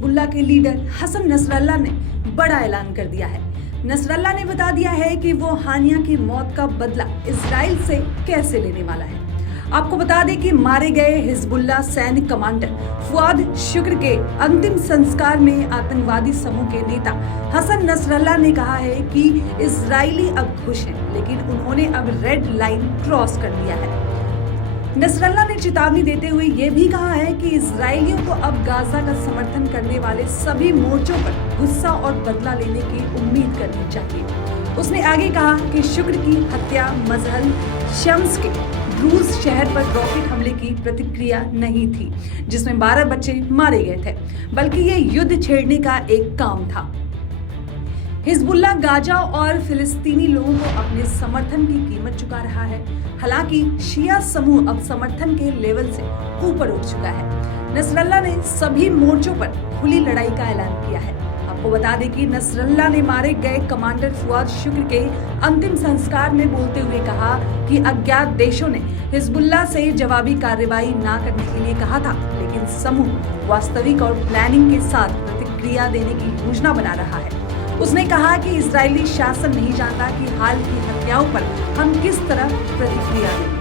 Hezbollah के leader Hassan Nasrallah ने बड़ा ऐलान कर दिया है। नसरल्लाह ने बता दिया है कि वो हानिया की मौत का बदला इजराइल से कैसे लेने वाला है। आपको बता दें कि मारे गए हिजबुल्लाह सैनिक कमांडर फुआद शुक्र के अंतिम संस्कार में आतंकवादी समूह के नेता हसन नसरल्लाह ने कहा है कि इजरायली अब खुश हैं, लेकिन उन्होंने अब रेड लाइन क्रॉस कर दिया है। नसरल्लाह ने चेतावनी देते हुए ये भी कहा है कि इजरायलियों को अब गाजा का समर्थन करने वाले सभी मोर्चों पर गुस्सा और बदला लेने की उम्मीद करनी चाहिए। उसने आगे कहा कि शुक्र की हत्या मजहल शम्स के ड्रूज शहर पर रॉकेट हमले की प्रतिक्रिया नहीं थी, जिसमें 12 बच्चे मारे गए थे, बल्कि ये युद्ध छेड़ने का एक काम था। हिजबुल्लाह गाजा और फिलिस्तीनी लोगों को अपने समर्थन की कीमत चुका रहा है। हालांकि शिया समूह अब समर्थन के लेवल से ऊपर उठ चुका है। नसरल्लाह ने सभी मोर्चों पर खुली लड़ाई का ऐलान किया है। आपको बता दें कि नसरल्लाह ने मारे गए कमांडर फुआद शुक्र के अंतिम संस्कार में बोलते हुए कहा कि अज्ञात देशों ने हिजबुल्लाह से जवाबी कार्रवाई ना करने के लिए कहा था, लेकिन समूह वास्तविक और प्लानिंग के साथ प्रतिक्रिया देने की योजना बना रहा है। उसने कहा कि इजरायली शासन नहीं जानता कि हाल की हत्याओं पर हम किस तरह प्रतिक्रिया दें।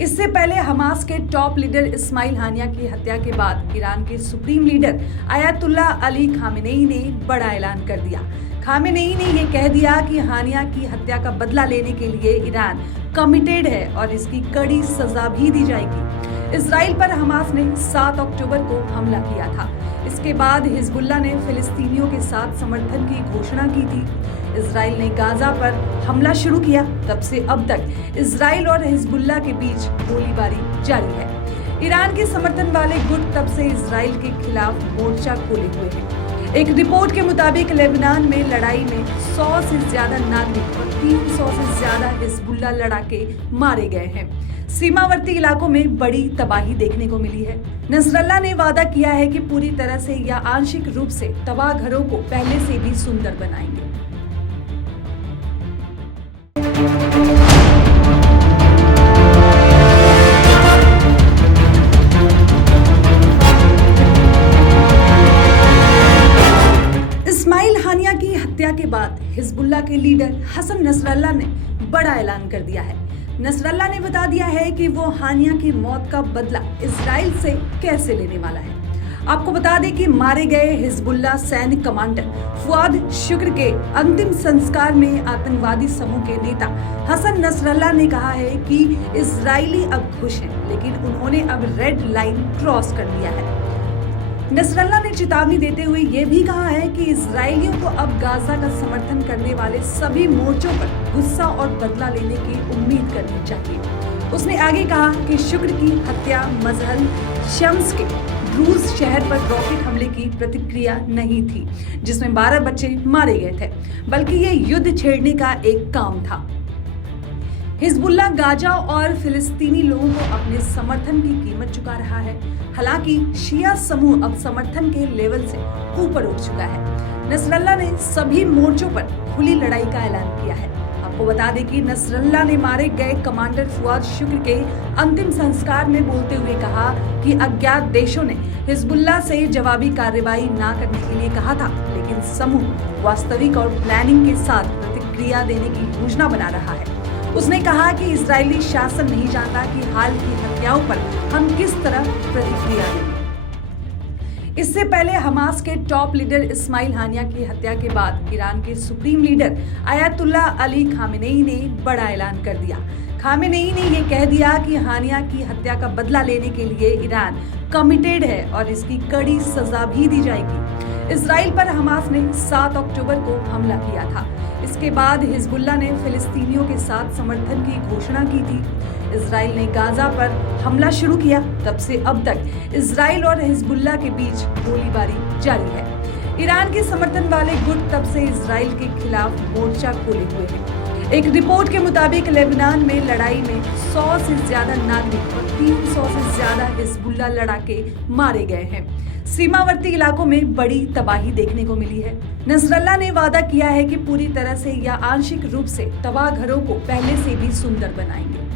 इससे पहले हमास के टॉप लीडर इस्माइल हानिया की हत्या के बाद ईरान के supreme leader Ayatollah Ali Khamenei ने बड़ा ऐलान कर दिया। खामेनेई ने यह कह दिया कि हानिया की हत्या का बदला लेने के लिए ईरान कमिटेड है और इसकी कड़ी सजा भी दी जाएगी। इजराइल पर हमास ने 7 अक्टूबर को हमला किया था। इसके बाद हिजबुल्लाह ने फिलिस्तीनियों के साथ समर्थन की घोषणा की थी। इजराइल ने गाजा पर हमला शुरू किया, तब से अब तक इजराइल और हिजबुल्लाह के बीच गोलीबारी जारी है। ईरान के समर्थन वाले गुट तब से इजराइल के खिलाफ मोर्चा खोले हुए हैं। एक रिपोर्ट के मुताबिक लेबनान में लड़ाई में 100 से ज्यादा नागरिक और 300 से ज्यादा हिजबुल्लाह लड़ाके मारे गए हैं। सीमावर्ती इलाकों में बड़ी तबाही देखने को मिली है। नसरल्लाह ने वादा किया है कि पूरी तरह से या आंशिक रूप से तबाह घरों को पहले से भी सुंदर बनाएंगे। इस्माइल हानिया की हत्या के बाद हिजबुल्लाह के लीडर हसन नसरल्लाह ने बड़ा ऐलान कर दिया है। नसरल्लाह ने बता दिया है कि वो हानिया की मौत का बदला इजराइल से कैसे लेने वाला है। आपको बता दें कि मारे गए हिजबुल्लाह सैनिक कमांडर फुआद शुक्र के अंतिम संस्कार में आतंकवादी समूह के नेता हसन नसरल्लाह ने कहा है कि इजरायली अब खुश हैं, लेकिन उन्होंने अब रेड लाइन क्रॉस कर दिया है। नसरल्लाह ने चेतावनी देते हुए ये भी कहा है कि इजरायलियों को अब गाजा का समर्थन करने वाले सभी मोर्चों पर गुस्सा और बदला लेने की उम्मीद करनी चाहिए। उसने आगे कहा कि शुक्र की हत्या मजहल शम्स के ड्रूज शहर पर रॉकेट हमले की प्रतिक्रिया नहीं थी, जिसमें 12 बच्चे मारे गए थे, बल्कि ये युद्ध छेड़ने का एक काम था। हिजबुल्लाह गाजा और फिलिस्तीनी लोगों को अपने समर्थन की कीमत चुका रहा है। हालांकि शिया समूह अब समर्थन के लेवल से ऊपर उठ चुका है। नसरल्लाह ने सभी मोर्चों पर खुली लड़ाई का ऐलान किया है। आपको बता दें कि नसरल्लाह ने मारे गए कमांडर फुआद शुक्र के अंतिम संस्कार में बोलते हुए कहा कि अज्ञात देशों ने हिजबुल्लाह से जवाबी कार्रवाई ना करने के लिए कहा था, लेकिन समूह वास्तविक और प्लानिंग के साथ प्रतिक्रिया देने की योजना बना रहा है। उसने कहा कि इजरायली शासन नहीं जानता कि हाल की हत्याओं पर हम किस तरह प्रतिक्रिया दें। इससे पहले हमास के टॉप लीडर इस्माइल हानिया की हत्या के बाद ईरान के supreme leader Ayatollah Ali Khamenei ने बड़ा ऐलान कर दिया। खामेनेई ने यह कह दिया कि हानिया की हत्या का बदला लेने के लिए ईरान कमिटेड है और इसकी कड़ी सजा भी दी जाएगी। इजराइल पर हमास ने 7 अक्टूबर को हमला किया था। इसके बाद हिजबुल्लाह ने फिलिस्तीनियों के साथ समर्थन की घोषणा की थी। इजराइल ने गाजा पर हमला शुरू किया, तब से अब तक इजराइल और हिजबुल्लाह के बीच गोलीबारी जारी है। ईरान के समर्थन वाले गुट तब से इजराइल के खिलाफ मोर्चा खोले हुए हैं। एक रिपोर्ट के मुताबिक लेबनान में लड़ाई में 100 से ज्यादा नागरिक और 300 से ज्यादा हिजबुल्लाह लड़ाके मारे गए हैं। सीमावर्ती इलाकों में बड़ी तबाही देखने को मिली है। नसरल्लाह ने वादा किया है कि पूरी तरह से या आंशिक रूप से तबाह घरों को पहले से भी सुंदर बनाएंगे।